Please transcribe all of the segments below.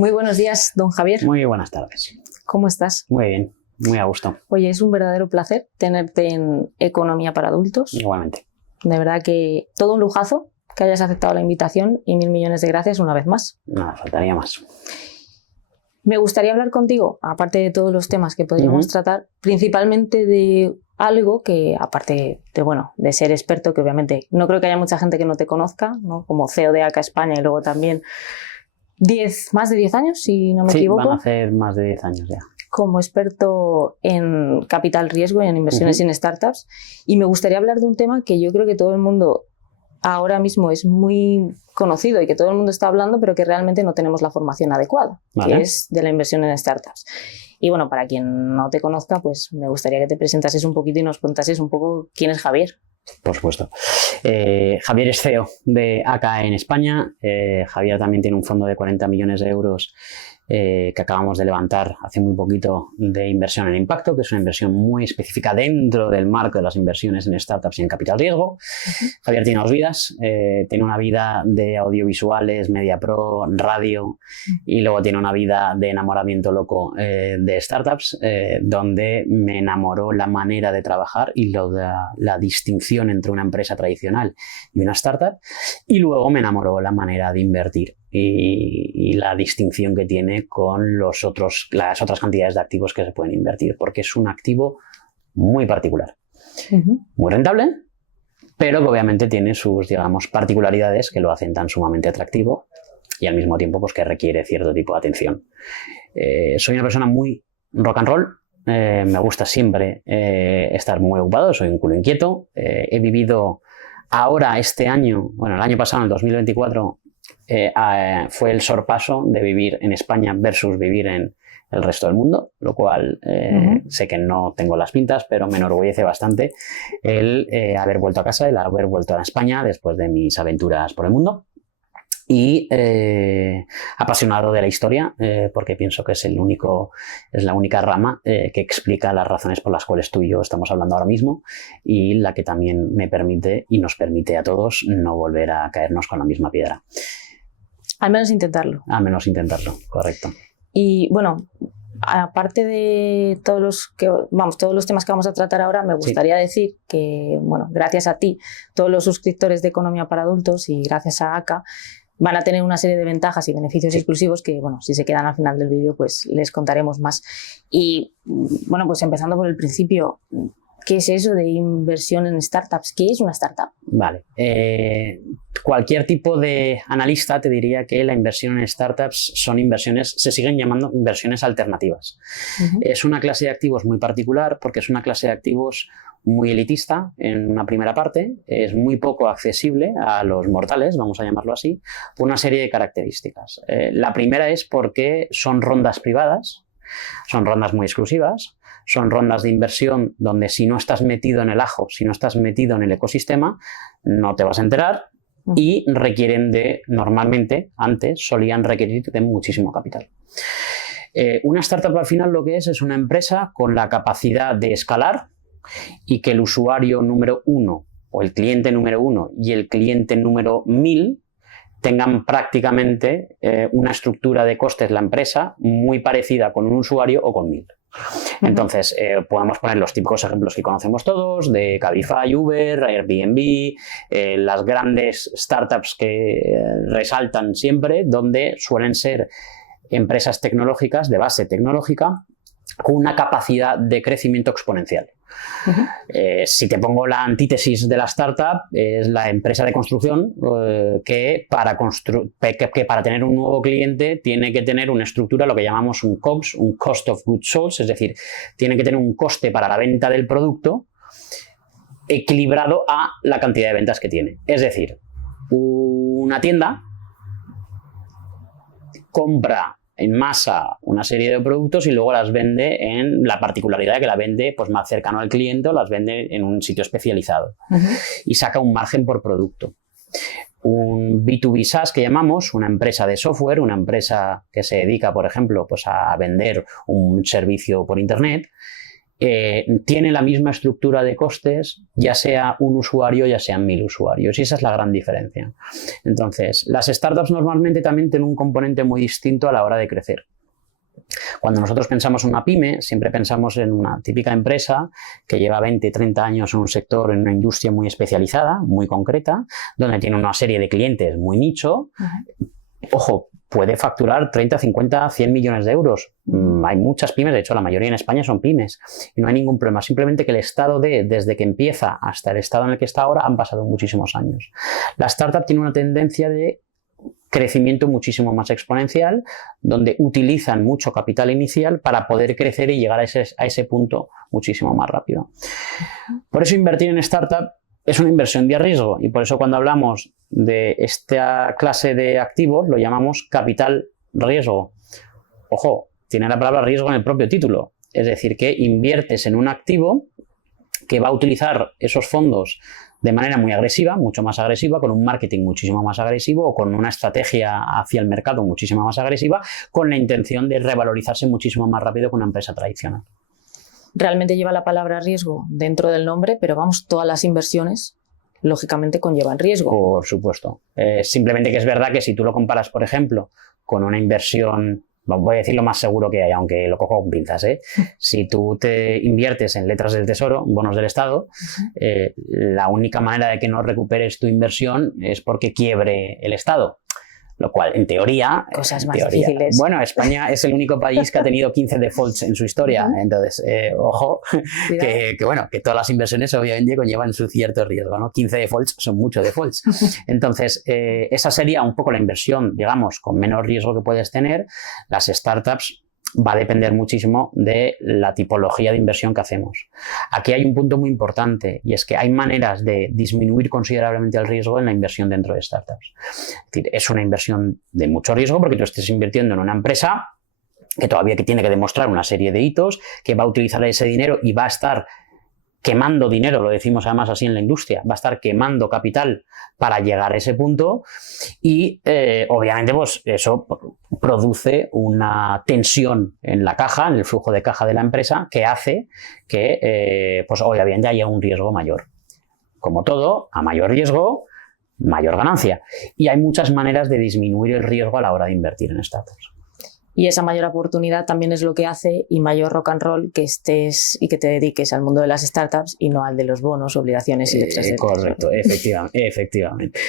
Muy buenos días, don Javier. Muy buenas tardes. ¿Cómo estás? Muy bien, muy a gusto. Oye, es un verdadero placer tenerte en Economía para Adultos. Igualmente. De verdad que todo un lujazo que hayas aceptado la invitación y 1000 millones de gracias una vez más. Nada, faltaría más. Me gustaría hablar contigo, aparte de todos los temas que podríamos tratar, principalmente de algo que, aparte de ser experto, que obviamente no creo que haya mucha gente que no te conozca, ¿no? Como CEO de ACA España y luego también más de 10 años, si no me equivoco. Van a hacer más de 10 años ya. Como experto en capital riesgo y en inversiones en startups. Y me gustaría hablar de un tema que yo creo que todo el mundo ahora mismo es muy conocido y que todo el mundo está hablando, pero que realmente no tenemos la formación adecuada, que es de la inversión en startups. Y bueno, para quien no te conozca, pues me gustaría que te presentases un poquito y nos contases un poco quién es Javier. Por supuesto. Javier es CEO de ACA en España. Javier también tiene un fondo de 40 millones de euros que acabamos de levantar hace muy poquito, de inversión en impacto, que es una inversión muy específica dentro del marco de las inversiones en startups y en capital riesgo. Javier tiene dos vidas. Tiene una vida de audiovisuales, media pro, radio, y luego tiene una vida de enamoramiento loco de startups, donde me enamoró la manera de trabajar y la distinción entre una empresa tradicional y una startup, y luego me enamoró la manera de invertir y la distinción que tiene con las otras cantidades de activos que se pueden invertir, porque es un activo muy particular, muy rentable, pero que obviamente tiene sus, digamos, particularidades que lo hacen tan sumamente atractivo y al mismo tiempo pues que requiere cierto tipo de atención. Soy una persona muy rock and roll. Me gusta siempre estar muy ocupado, soy un culo inquieto. He vivido ahora este año, bueno, el año pasado, en el 2024, fue el sorpaso de vivir en España versus vivir en el resto del mundo, lo cual sé que no tengo las pintas, pero me enorgullece bastante el haber vuelto a casa, el haber vuelto a España después de mis aventuras por el mundo. Y apasionado de la historia, porque pienso que es la única rama que explica las razones por las cuales tú y yo estamos hablando ahora mismo, y la que también me permite y nos permite a todos no volver a caernos con la misma piedra. Al menos intentarlo. Al menos intentarlo, correcto. Y bueno, aparte de todos los temas que vamos a tratar ahora, me gustaría decir que, bueno, gracias a ti, todos los suscriptores de Economía para Adultos y gracias a ACA, van a tener una serie de ventajas y beneficios exclusivos que, bueno, si se quedan al final del vídeo, pues les contaremos más. Y, bueno, pues empezando por el principio, ¿qué es eso de inversión en startups? ¿Qué es una startup? Vale. Cualquier tipo de analista te diría que la inversión en startups se siguen llamando inversiones alternativas. Es una clase de activos muy particular porque es una clase de activos muy elitista en una primera parte, es muy poco accesible a los mortales, vamos a llamarlo así, por una serie de características. La primera es porque son rondas privadas, son rondas muy exclusivas, son rondas de inversión donde si no estás metido en el ajo, si no estás metido en el ecosistema, no te vas a enterar, y normalmente, antes, solían requerir de muchísimo capital. Una startup al final lo que es una empresa con la capacidad de escalar y que el usuario número 1 o el cliente número 1 y el cliente número 1000 tengan prácticamente una estructura de costes, la empresa, muy parecida con un usuario o con 1000. Entonces, podemos poner los típicos ejemplos que conocemos todos, de Cabify, Uber, Airbnb, las grandes startups que resaltan siempre, donde suelen ser empresas tecnológicas, de base tecnológica, con una capacidad de crecimiento exponencial. Si te pongo la antítesis de la startup, es la empresa de construcción que para tener un nuevo cliente tiene que tener una estructura, lo que llamamos un COGS, un Cost of Goods Sold, es decir, tiene que tener un coste para la venta del producto equilibrado a la cantidad de ventas que tiene. Es decir, una tienda compra en masa una serie de productos y luego las vende en la particularidad de que la vende pues más cercano al cliente o las vende en un sitio especializado y saca un margen por producto. Un B2B SaaS que llamamos, una empresa de software, una empresa que se dedica, por ejemplo, pues a vender un servicio por internet, tiene la misma estructura de costes, ya sea un usuario, ya sean 1000 usuarios, y esa es la gran diferencia. Entonces, las startups normalmente también tienen un componente muy distinto a la hora de crecer. Cuando nosotros pensamos en una pyme, siempre pensamos en una típica empresa que lleva 20, 30 años en un sector, en una industria muy especializada, muy concreta, donde tiene una serie de clientes muy nicho. Ojo, puede facturar 30, 50, 100 millones de euros. Hay muchas pymes, de hecho la mayoría en España son pymes y no hay ningún problema. Simplemente que el estado desde que empieza hasta el estado en el que está ahora han pasado muchísimos años. La startup tiene una tendencia de crecimiento muchísimo más exponencial, donde utilizan mucho capital inicial para poder crecer y llegar a ese punto muchísimo más rápido. Por eso invertir en startup es una inversión de riesgo y por eso cuando hablamos de esta clase de activos lo llamamos capital riesgo. Ojo, tiene la palabra riesgo en el propio título, es decir, que inviertes en un activo que va a utilizar esos fondos de manera muy agresiva, mucho más agresiva, con un marketing muchísimo más agresivo o con una estrategia hacia el mercado muchísimo más agresiva, con la intención de revalorizarse muchísimo más rápido que una empresa tradicional. Realmente lleva la palabra riesgo dentro del nombre, pero vamos, todas las inversiones lógicamente conllevan riesgo. Por supuesto. Simplemente que es verdad que si tú lo comparas, por ejemplo, con una inversión, voy a decir lo más seguro que hay, aunque lo cojo con pinzas, si tú te inviertes en letras del tesoro, bonos del Estado, la única manera de que no recuperes tu inversión es porque quiebre el Estado. Lo cual, en teoría... Cosas más difíciles. Bueno, España es el único país que ha tenido 15 defaults en su historia. Entonces, ojo, que todas las inversiones obviamente conllevan su cierto riesgo, ¿no? 15 defaults son muchos defaults. Entonces, esa sería un poco la inversión, digamos, con menos riesgo que puedes tener. Las startups va a depender muchísimo de la tipología de inversión que hacemos. Aquí hay un punto muy importante y es que hay maneras de disminuir considerablemente el riesgo en la inversión dentro de startups. Es decir, es una inversión de mucho riesgo porque tú estés invirtiendo en una empresa que todavía tiene que demostrar una serie de hitos, que va a utilizar ese dinero y va a estar quemando dinero, lo decimos además así en la industria, va a estar quemando capital para llegar a ese punto y obviamente pues eso produce una tensión en la caja, en el flujo de caja de la empresa que hace que pues obviamente haya un riesgo mayor. Como todo, a mayor riesgo, mayor ganancia. Y hay muchas maneras de disminuir el riesgo a la hora de invertir en startups. Y esa mayor oportunidad también es lo que hace y mayor rock and roll que estés y que te dediques al mundo de las startups y no al de los bonos, obligaciones y letras de tesoro. Correcto, efectivamente.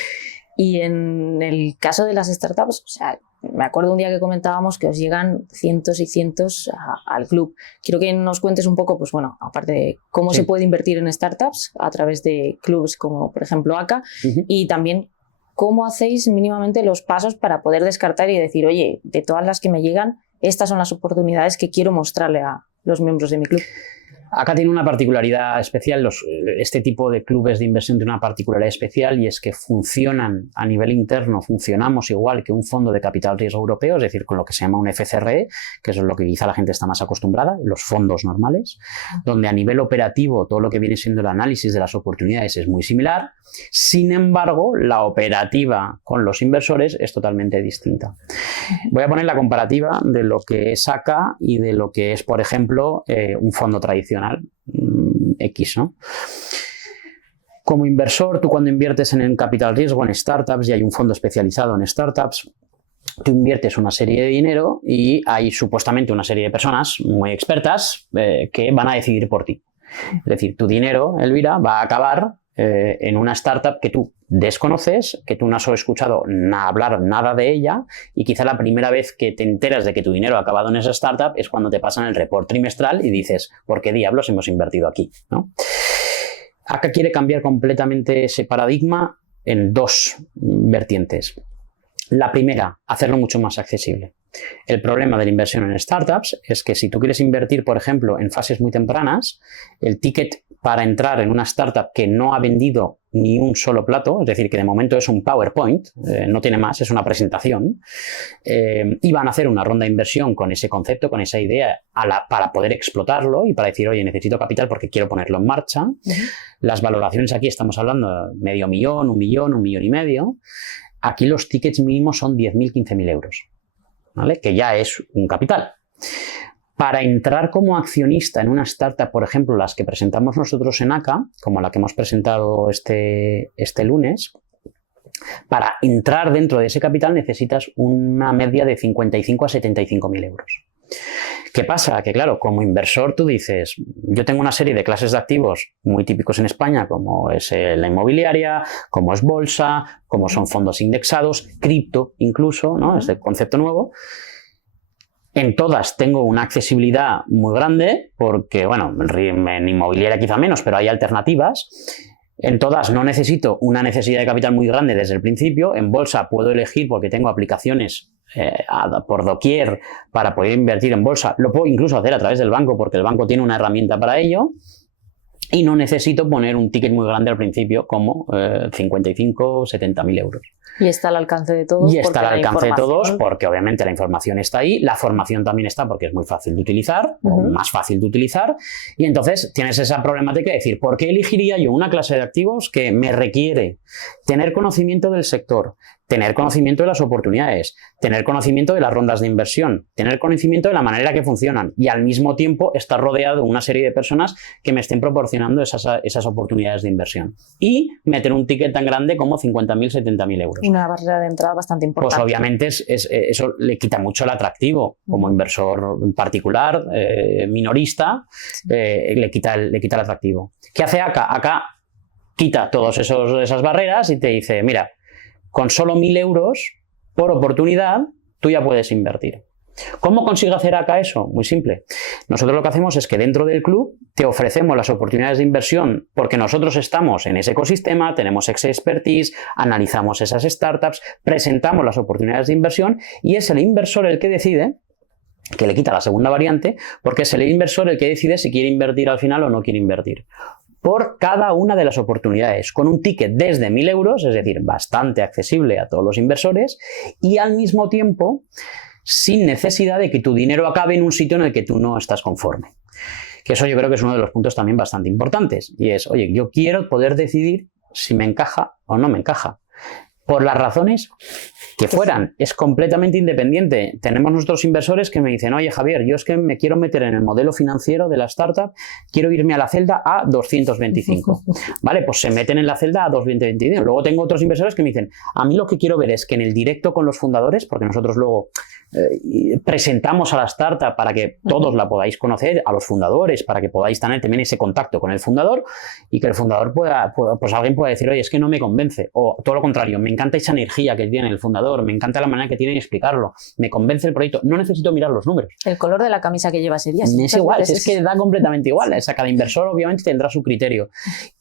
Y en el caso de las startups, o sea, me acuerdo un día que comentábamos que os llegan cientos y cientos al club. Quiero que nos cuentes un poco, pues bueno, aparte de cómo se puede invertir en startups a través de clubs como por ejemplo ACA y también ¿cómo hacéis mínimamente los pasos para poder descartar y decir, oye, de todas las que me llegan, estas son las oportunidades que quiero mostrarle a los miembros de mi club? Acá tiene una particularidad especial, este tipo de clubes de inversión tiene una particularidad especial y es que funcionan a nivel interno, funcionamos igual que un fondo de capital riesgo europeo, es decir, con lo que se llama un FCRE, que es lo que quizá la gente está más acostumbrada, los fondos normales, donde a nivel operativo todo lo que viene siendo el análisis de las oportunidades es muy similar, sin embargo, la operativa con los inversores es totalmente distinta. Voy a poner la comparativa de lo que es ACA y de lo que es, por ejemplo, un fondo tradicional. X, ¿no? Como inversor, tú cuando inviertes en capital riesgo, en startups, y hay un fondo especializado en startups, tú inviertes una serie de dinero y hay supuestamente una serie de personas muy expertas que van a decidir por ti. Es decir, tu dinero, Elvira, va a acabar en una startup que tú desconoces, que tú no has escuchado hablar nada de ella y quizá la primera vez que te enteras de que tu dinero ha acabado en esa startup es cuando te pasan el report trimestral y dices, ¿por qué diablos hemos invertido aquí? ¿No? Acá quiere cambiar completamente ese paradigma en dos vertientes. La primera, hacerlo mucho más accesible. El problema de la inversión en startups es que si tú quieres invertir, por ejemplo, en fases muy tempranas, el ticket para entrar en una startup que no ha vendido ni un solo plato, es decir, que de momento es un PowerPoint, no tiene más, es una presentación, y van a hacer una ronda de inversión con ese concepto, con esa idea, para poder explotarlo y para decir, oye, necesito capital porque quiero ponerlo en marcha. Las valoraciones aquí estamos hablando de medio millón, 1 millón, 1,5 millones. Aquí los tickets mínimos son 10.000, 15.000 euros, ¿vale? Que ya es un capital. Para entrar como accionista en una startup, por ejemplo, las que presentamos nosotros en ACA, como la que hemos presentado este lunes, para entrar dentro de ese capital necesitas una media de 55 a 75.000 euros. ¿Qué pasa? Que claro, como inversor tú dices, yo tengo una serie de clases de activos muy típicos en España, como es la inmobiliaria, como es bolsa, como son fondos indexados, cripto incluso, ¿no? Es el concepto nuevo. En todas tengo una accesibilidad muy grande porque, bueno, en inmobiliaria quizá menos, pero hay alternativas. En todas no necesito una necesidad de capital muy grande desde el principio. En bolsa puedo elegir porque tengo aplicaciones por doquier para poder invertir en bolsa. Lo puedo incluso hacer a través del banco porque el banco tiene una herramienta para ello. Y no necesito poner un ticket muy grande al principio como 55 o 70.000 euros. Y está al alcance de todos. Y está al alcance de todos porque obviamente la información está ahí, la formación también está porque es muy fácil de utilizar, o más fácil de utilizar, y entonces tienes esa problemática de decir, ¿por qué elegiría yo una clase de activos que me requiere tener conocimiento del sector, tener conocimiento de las oportunidades, tener conocimiento de las rondas de inversión, tener conocimiento de la manera que funcionan y al mismo tiempo estar rodeado de una serie de personas que me estén proporcionando esas oportunidades de inversión? Y meter un ticket tan grande como 50.000, 70.000 euros. Una barrera de entrada bastante importante. Pues obviamente eso le quita mucho el atractivo como inversor particular, minorista, le quita el atractivo. ¿Qué hace ACA? ACA quita todas esas barreras y te dice, mira, con solo 1.000 euros por oportunidad, tú ya puedes invertir. ¿Cómo consigue hacer ACA eso? Muy simple. Nosotros lo que hacemos es que dentro del club te ofrecemos las oportunidades de inversión porque nosotros estamos en ese ecosistema, tenemos esa expertise, analizamos esas startups, presentamos las oportunidades de inversión y es el inversor el que decide, que le quita la segunda variante, porque es el inversor el que decide si quiere invertir al final o no quiere invertir. Por cada una de las oportunidades, con un ticket desde 1.000 euros, es decir, bastante accesible a todos los inversores, y al mismo tiempo sin necesidad de que tu dinero acabe en un sitio en el que tú no estás conforme. Que eso yo creo que es uno de los puntos también bastante importantes, y es, oye, yo quiero poder decidir si me encaja o no me encaja. Por las razones que fueran, es completamente independiente. Tenemos nuestros inversores que me dicen, oye Javier, yo es que me quiero meter en el modelo financiero de la startup, quiero irme a la celda a 225. Vale, pues se meten en la celda a 225. Luego tengo otros inversores que me dicen, a mí lo que quiero ver es que en el directo con los fundadores, porque nosotros luego presentamos a la startup para que todos la podáis conocer, a los fundadores, para que podáis tener también ese contacto con el fundador y que el fundador pueda, pues alguien pueda decir, oye, es que no me convence, o todo lo contrario, me encanta esa energía que tiene el fundador, me encanta la manera que tiene de explicarlo, me convence el proyecto, no necesito mirar los números. El color de la camisa que lleva ese día. Es igual, es que da completamente igual, o sea, cada inversor obviamente tendrá su criterio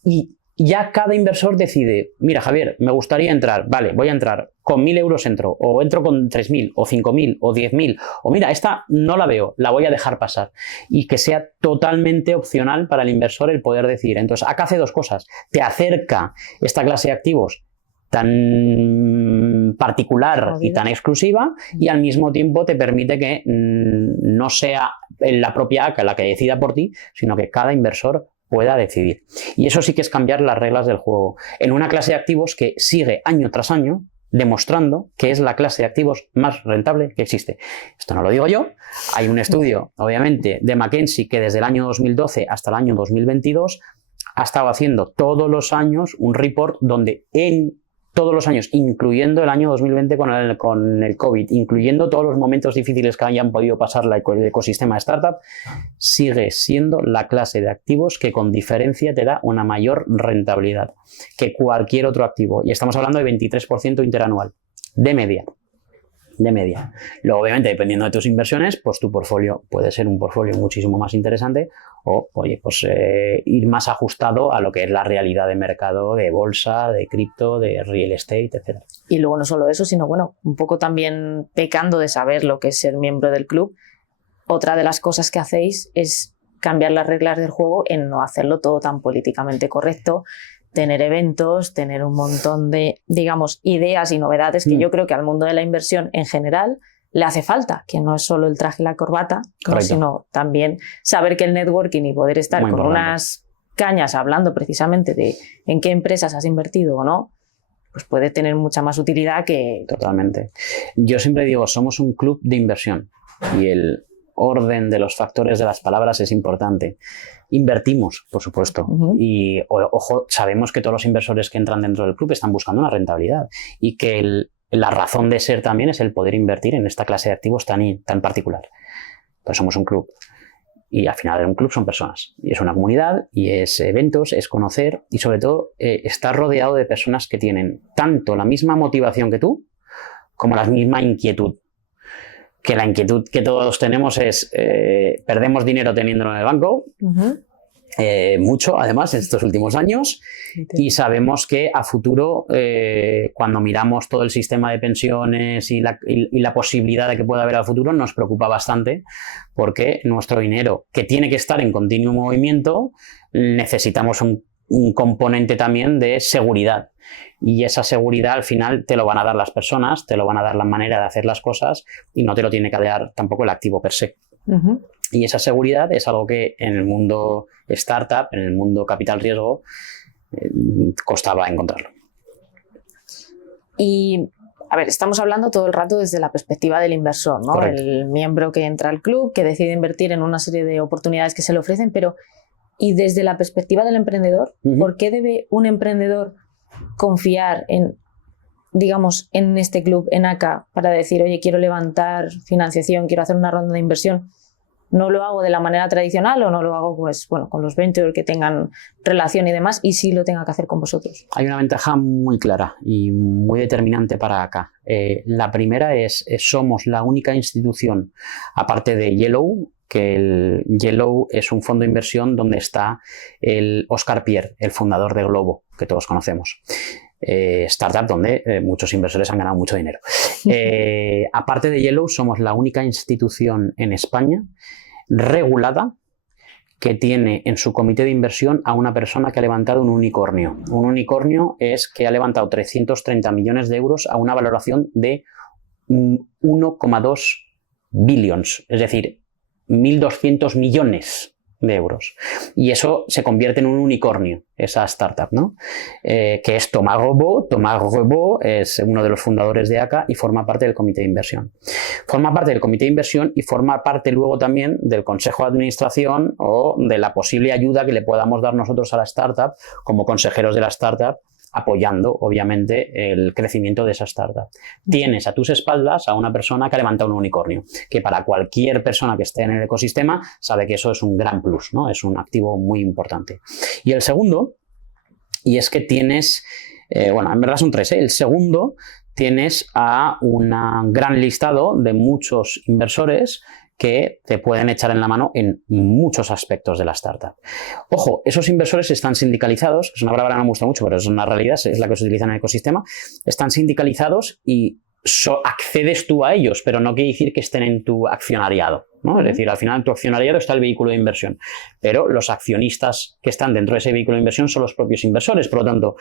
y ya cada inversor decide, mira Javier, me gustaría entrar, vale, voy a entrar, con 1.000 euros entro, o entro con 3.000, o 5.000, o 10.000, o mira, esta no la veo, la voy a dejar pasar. Y que sea totalmente opcional para el inversor el poder decidir. Entonces, acá hace dos cosas, te acerca esta clase de activos tan particular y tan exclusiva y al mismo tiempo te permite que no sea la propia ACA la que decida por ti, sino que cada inversor pueda decidir. Y eso sí que es cambiar las reglas del juego en una clase de activos que sigue año tras año demostrando que es la clase de activos más rentable que existe. Esto no lo digo yo, hay un estudio, obviamente, de McKinsey que desde el año 2012 hasta el año 2022 ha estado haciendo todos los años un report donde en todos los años, incluyendo el año 2020 con el COVID, incluyendo todos los momentos difíciles que hayan podido pasar el ecosistema de startup, sigue siendo la clase de activos que con diferencia te da una mayor rentabilidad que cualquier otro activo. Y estamos hablando de 23% interanual, de media. Luego, obviamente, dependiendo de tus inversiones, pues tu portfolio puede ser un portfolio muchísimo más interesante o, oye, pues ir más ajustado a lo que es la realidad de mercado, de bolsa, de cripto, de real estate, etc. Y luego no solo eso, sino, bueno, un poco también pecando de saber lo que es ser miembro del club, otra de las cosas que hacéis es cambiar las reglas del juego en no hacerlo todo tan políticamente correcto, tener eventos, tener un montón de, digamos, ideas y novedades que yo creo que al mundo de la inversión en general le hace falta, que no es solo el traje y la corbata, ¿no? Sino también saber que el networking y poder estar con unas cañas hablando precisamente de en qué empresas has invertido o no, pues puede tener mucha más utilidad que... Totalmente. Yo siempre digo, somos un club de inversión y el orden de los factores de las palabras es importante. Invertimos, por supuesto, y ojo, sabemos que todos los inversores que entran dentro del club están buscando una rentabilidad y que la razón de ser también es el poder invertir en esta clase de activos tan particular. Pues somos un club. Y al final un club son personas, y es una comunidad, y es eventos, es conocer, y sobre todo estar rodeado de personas que tienen tanto la misma motivación que tú, como la misma inquietud. Que la inquietud que todos tenemos es, perdemos dinero teniéndolo en el banco, mucho además en estos últimos años, y sabemos que a futuro, cuando miramos todo el sistema de pensiones y la posibilidad de que pueda haber a futuro, nos preocupa bastante, porque nuestro dinero, que tiene que estar en continuo movimiento, necesitamos un componente también de seguridad, y esa seguridad al final te lo van a dar las personas, te lo van a dar la manera de hacer las cosas, y no te lo tiene que dar tampoco el activo per se. Y esa seguridad es algo que en el mundo startup, en el mundo capital riesgo, costaba encontrarlo. Y, a ver, estamos hablando todo el rato desde la perspectiva del inversor, ¿no? Correcto. El miembro que entra al club, que decide invertir en una serie de oportunidades que se le ofrecen, pero y desde la perspectiva del emprendedor, ¿por qué debe un emprendedor confiar en, digamos, en este club, en ACA, para decir, oye, quiero levantar financiación, quiero hacer una ronda de inversión? No lo hago de la manera tradicional o no lo hago, pues, bueno, con los ventures que tengan relación y demás, y sí lo tenga que hacer con vosotros. Hay una ventaja muy clara y muy determinante para ACA. La primera es somos la única institución, aparte de Yellow, que el Yellow es un fondo de inversión donde está el Oscar Pierre, el fundador de Globo, que todos conocemos. Startup donde muchos inversores han ganado mucho dinero. Aparte de Yellow, somos la única institución en España regulada que tiene en su comité de inversión a una persona que ha levantado un unicornio. Un unicornio es que ha levantado 330 millones de euros a una valoración de 1,2 billions, es decir, 1.200 millones de euros. Y eso se convierte en un unicornio, esa startup, ¿no? Que es Thomas Rebaud. Thomas Rebaud es uno de los fundadores de ACA y forma parte del comité de inversión. Forma parte del comité de inversión y forma parte luego también del consejo de administración o de la posible ayuda que le podamos dar nosotros a la startup como consejeros de la startup, apoyando, obviamente, el crecimiento de esa startup. Tienes a tus espaldas a una persona que ha levantado un unicornio, que para cualquier persona que esté en el ecosistema sabe que eso es un gran plus, ¿no? Es un activo muy importante. Y el segundo, y es que tienes, bueno, en verdad son tres, ¿eh? El segundo, tienes a un gran listado de muchos inversores que te pueden echar en la mano en muchos aspectos de la startup. Ojo, esos inversores están sindicalizados, es una palabra que no me gusta mucho, pero es una realidad, es la que se utiliza en el ecosistema, están sindicalizados y accedes tú a ellos, pero no quiere decir que estén en tu accionariado, ¿no? Es decir, al final en tu accionariado está el vehículo de inversión, pero los accionistas que están dentro de ese vehículo de inversión son los propios inversores. Por lo tanto,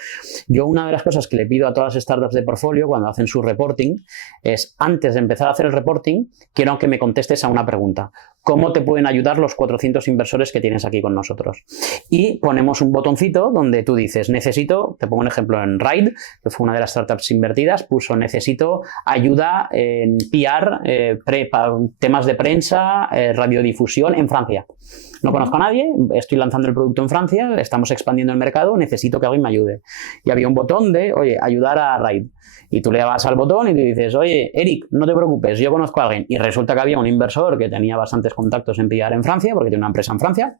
yo una de las cosas que le pido a todas las startups de portfolio cuando hacen su reporting es, antes de empezar a hacer el reporting, quiero que me contestes a una pregunta. ¿Cómo te pueden ayudar los 400 inversores que tienes aquí con nosotros? Y ponemos un botoncito donde tú dices, necesito, te pongo un ejemplo en Ride, que fue una de las startups invertidas, puso necesito ayuda en PR, temas de prensa, radiodifusión en Francia. No conozco a nadie, estoy lanzando el producto en Francia, estamos expandiendo el mercado, necesito que alguien me ayude. Y había un botón de, oye, ayudar a Ride. Y tú le das al botón y te dices, oye, Eric, no te preocupes, yo conozco a alguien. Y resulta que había un inversor que tenía bastantes contactos en PR en Francia, porque tiene una empresa en Francia.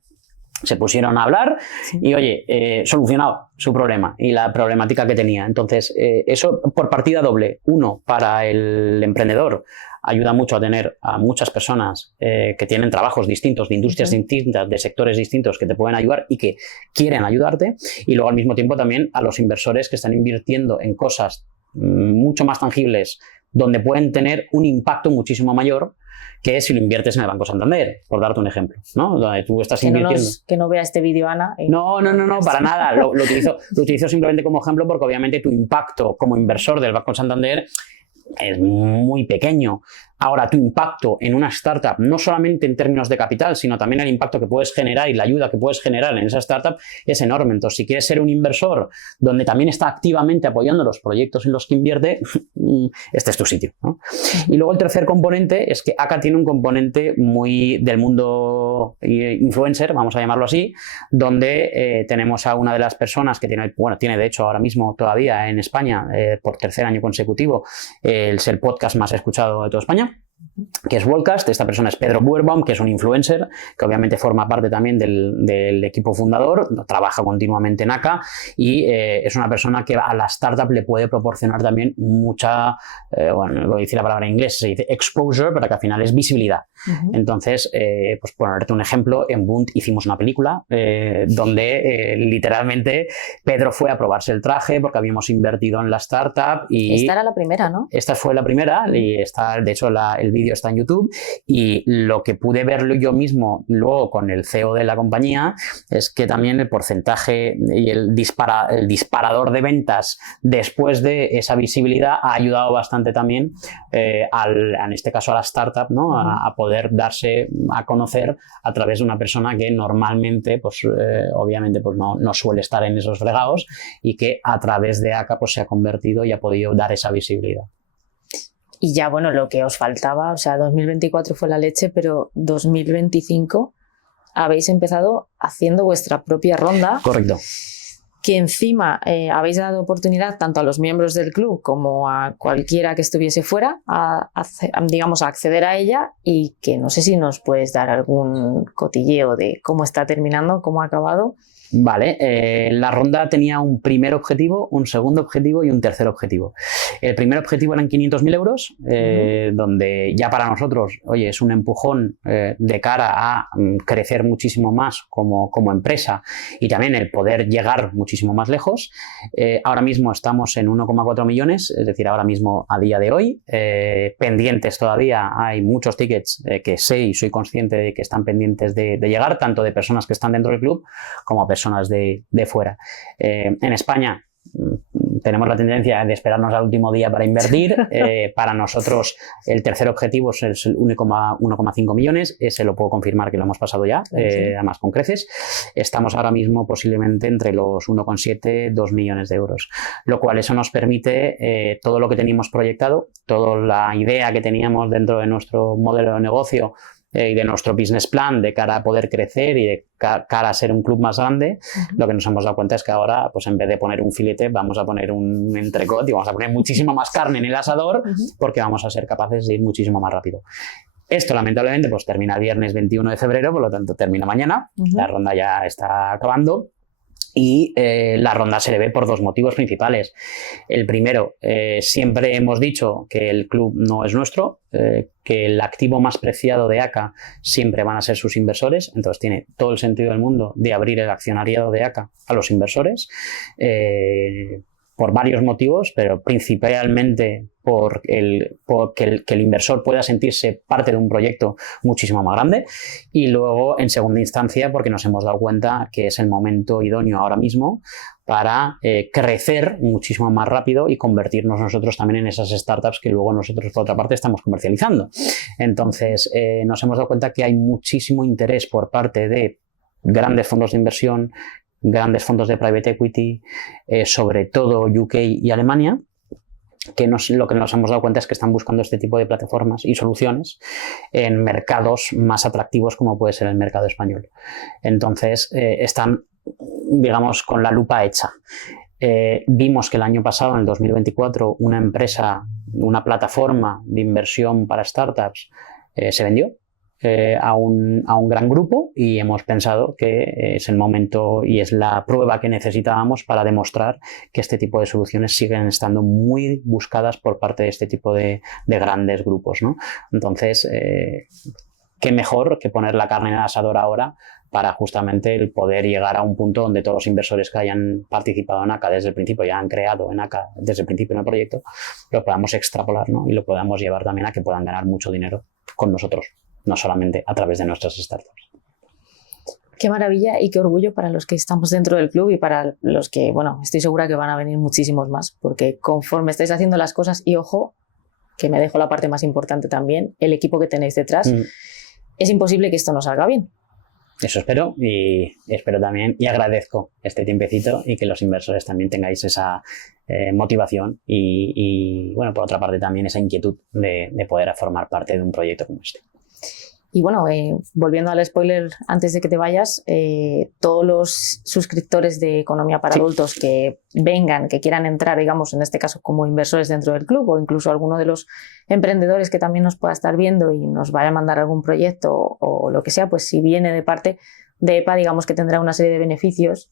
Se pusieron a hablar y, oye, solucionado su problema y la problemática que tenía. Entonces, eso por partida doble. Uno, para el emprendedor, ayuda mucho a tener a muchas personas que tienen trabajos distintos, de industrias distintas, de sectores distintos que te pueden ayudar y que quieren ayudarte. Y luego, al mismo tiempo, también a los inversores que están invirtiendo en cosas mucho más tangibles, donde pueden tener un impacto muchísimo mayor que si lo inviertes en el Banco Santander, por darte un ejemplo, ¿no? Donde tú estás invirtiendo. Que no vea este vídeo, Ana. No, para nada. Lo utilizo simplemente como ejemplo porque obviamente tu impacto como inversor del Banco Santander es muy pequeño. Ahora, tu impacto en una startup, no solamente en términos de capital, sino también el impacto que puedes generar y la ayuda que puedes generar en esa startup es enorme. Entonces, si quieres ser un inversor donde también está activamente apoyando los proyectos en los que invierte, este es tu sitio, ¿no? Y luego el tercer componente es que ACA tiene un componente muy del mundo influencer, vamos a llamarlo así, donde tenemos a una de las personas que tiene de hecho ahora mismo todavía en España, por tercer año consecutivo, es el podcast más escuchado de toda España, que es Wallcast. Esta persona es Pedro Buerbaum, que es un influencer, que obviamente forma parte también del equipo fundador, trabaja continuamente en ACA y es una persona que a la startup le puede proporcionar también mucha, voy a decir la palabra en inglés, se dice exposure, pero que al final es visibilidad. Entonces, pues ponerte un ejemplo, en Bunt hicimos una película donde literalmente Pedro fue a probarse el traje porque habíamos invertido en la startup y... Esta era la primera, ¿no? Esta fue la primera y está, de hecho, el vídeo está en YouTube, y lo que pude verlo yo mismo luego con el CEO de la compañía es que también el porcentaje y el disparador de ventas después de esa visibilidad ha ayudado bastante también en este caso a la startup, ¿no? A poder darse a conocer a través de una persona que normalmente pues obviamente pues no suele estar en esos fregados y que a través de ACA pues se ha convertido y ha podido dar esa visibilidad. Y ya, bueno, lo que os faltaba, o sea, 2024 fue la leche, pero 2025 habéis empezado haciendo vuestra propia ronda. Correcto. Que encima habéis dado oportunidad tanto a los miembros del club como a cualquiera que estuviese fuera a acceder a ella, y que no sé si nos puedes dar algún cotilleo de cómo está terminando, cómo ha acabado. Vale, la ronda tenía un primer objetivo, un segundo objetivo y un tercer objetivo. El primer objetivo eran 500.000 euros, donde ya para nosotros, oye, es un empujón de cara a crecer muchísimo más como empresa y también el poder llegar muchísimo más lejos. Ahora mismo estamos en 1,4 millones, es decir, ahora mismo a día de hoy, pendientes todavía, hay muchos tickets que sé y soy consciente de que están pendientes de llegar, tanto de personas que están dentro del club como personas de fuera. En España tenemos la tendencia de esperarnos al último día para invertir. Para nosotros el tercer objetivo es el 1,5 millones. Ese lo puedo confirmar que lo hemos pasado ya, además con creces. Estamos ahora mismo posiblemente entre los 1,7 2 millones de euros, lo cual eso nos permite todo lo que teníamos proyectado, toda la idea que teníamos dentro de nuestro modelo de negocio y de nuestro business plan de cara a poder crecer y de cara a ser un club más grande. Lo que nos hemos dado cuenta es que ahora, pues en vez de poner un filete, vamos a poner un entrecot y vamos a poner muchísima más carne en el asador, porque vamos a ser capaces de ir muchísimo más rápido. Esto, lamentablemente, pues termina el viernes 21 de febrero, por lo tanto termina mañana. La ronda ya está acabando. Y la ronda se debe por dos motivos principales. El primero, siempre hemos dicho que el club no es nuestro, que el activo más preciado de ACA siempre van a ser sus inversores, entonces tiene todo el sentido del mundo de abrir el accionariado de ACA a los inversores, por varios motivos, pero principalmente porque el inversor pueda sentirse parte de un proyecto muchísimo más grande, y luego en segunda instancia porque nos hemos dado cuenta que es el momento idóneo ahora mismo para crecer muchísimo más rápido y convertirnos nosotros también en esas startups que luego nosotros por otra parte estamos comercializando. Entonces nos hemos dado cuenta que hay muchísimo interés por parte de grandes fondos de inversión, grandes fondos de private equity, sobre todo UK y Alemania, que lo que nos hemos dado cuenta es que están buscando este tipo de plataformas y soluciones en mercados más atractivos como puede ser el mercado español. Entonces están, digamos, con la lupa hecha. Vimos que el año pasado, en el 2024, una empresa, una plataforma de inversión para startups se vendió a un gran grupo, y hemos pensado que es el momento y es la prueba que necesitábamos para demostrar que este tipo de soluciones siguen estando muy buscadas por parte de este tipo de grandes grupos, ¿no? Entonces, qué mejor que poner la carne en el asador ahora para justamente el poder llegar a un punto donde todos los inversores que hayan participado en ACA desde el principio, ya han creado en ACA desde el principio en el proyecto, lo podamos extrapolar, ¿no? Y lo podamos llevar también a que puedan ganar mucho dinero con nosotros, no solamente a través de nuestras startups. Qué maravilla y qué orgullo para los que estamos dentro del club y para los que, bueno, estoy segura que van a venir muchísimos más, porque conforme estáis haciendo las cosas, y ojo, que me dejo la parte más importante también, el equipo que tenéis detrás, es imposible que esto no salga bien. Eso espero, y espero también y agradezco este tiempecito y que los inversores también tengáis esa motivación y bueno, por otra parte también esa inquietud de poder formar parte de un proyecto como este. Y bueno, volviendo al spoiler antes de que te vayas, todos los suscriptores de Economía para Adultos que vengan, que quieran entrar, digamos, en este caso como inversores dentro del club, o incluso alguno de los emprendedores que también nos pueda estar viendo y nos vaya a mandar algún proyecto o lo que sea, pues si viene de parte de EPA, digamos que tendrá una serie de beneficios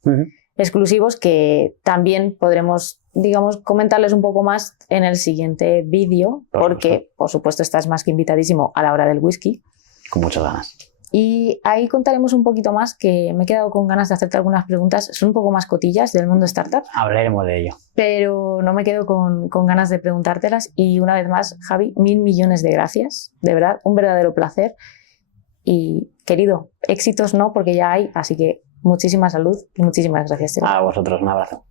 exclusivos que también podremos, digamos, comentarles un poco más en el siguiente vídeo, porque, por supuesto, estás más que invitadísimo a la hora del whisky. Con muchas ganas. Y ahí contaremos un poquito más, que me he quedado con ganas de hacerte algunas preguntas. Son un poco más cotillas del mundo startup. Hablaremos de ello. Pero no me quedo con ganas de preguntártelas. Y una vez más, Javi, 1000 millones de gracias. De verdad, un verdadero placer. Y, querido, éxitos no, porque ya hay. Así que muchísima salud y muchísimas gracias. A vosotros, un abrazo.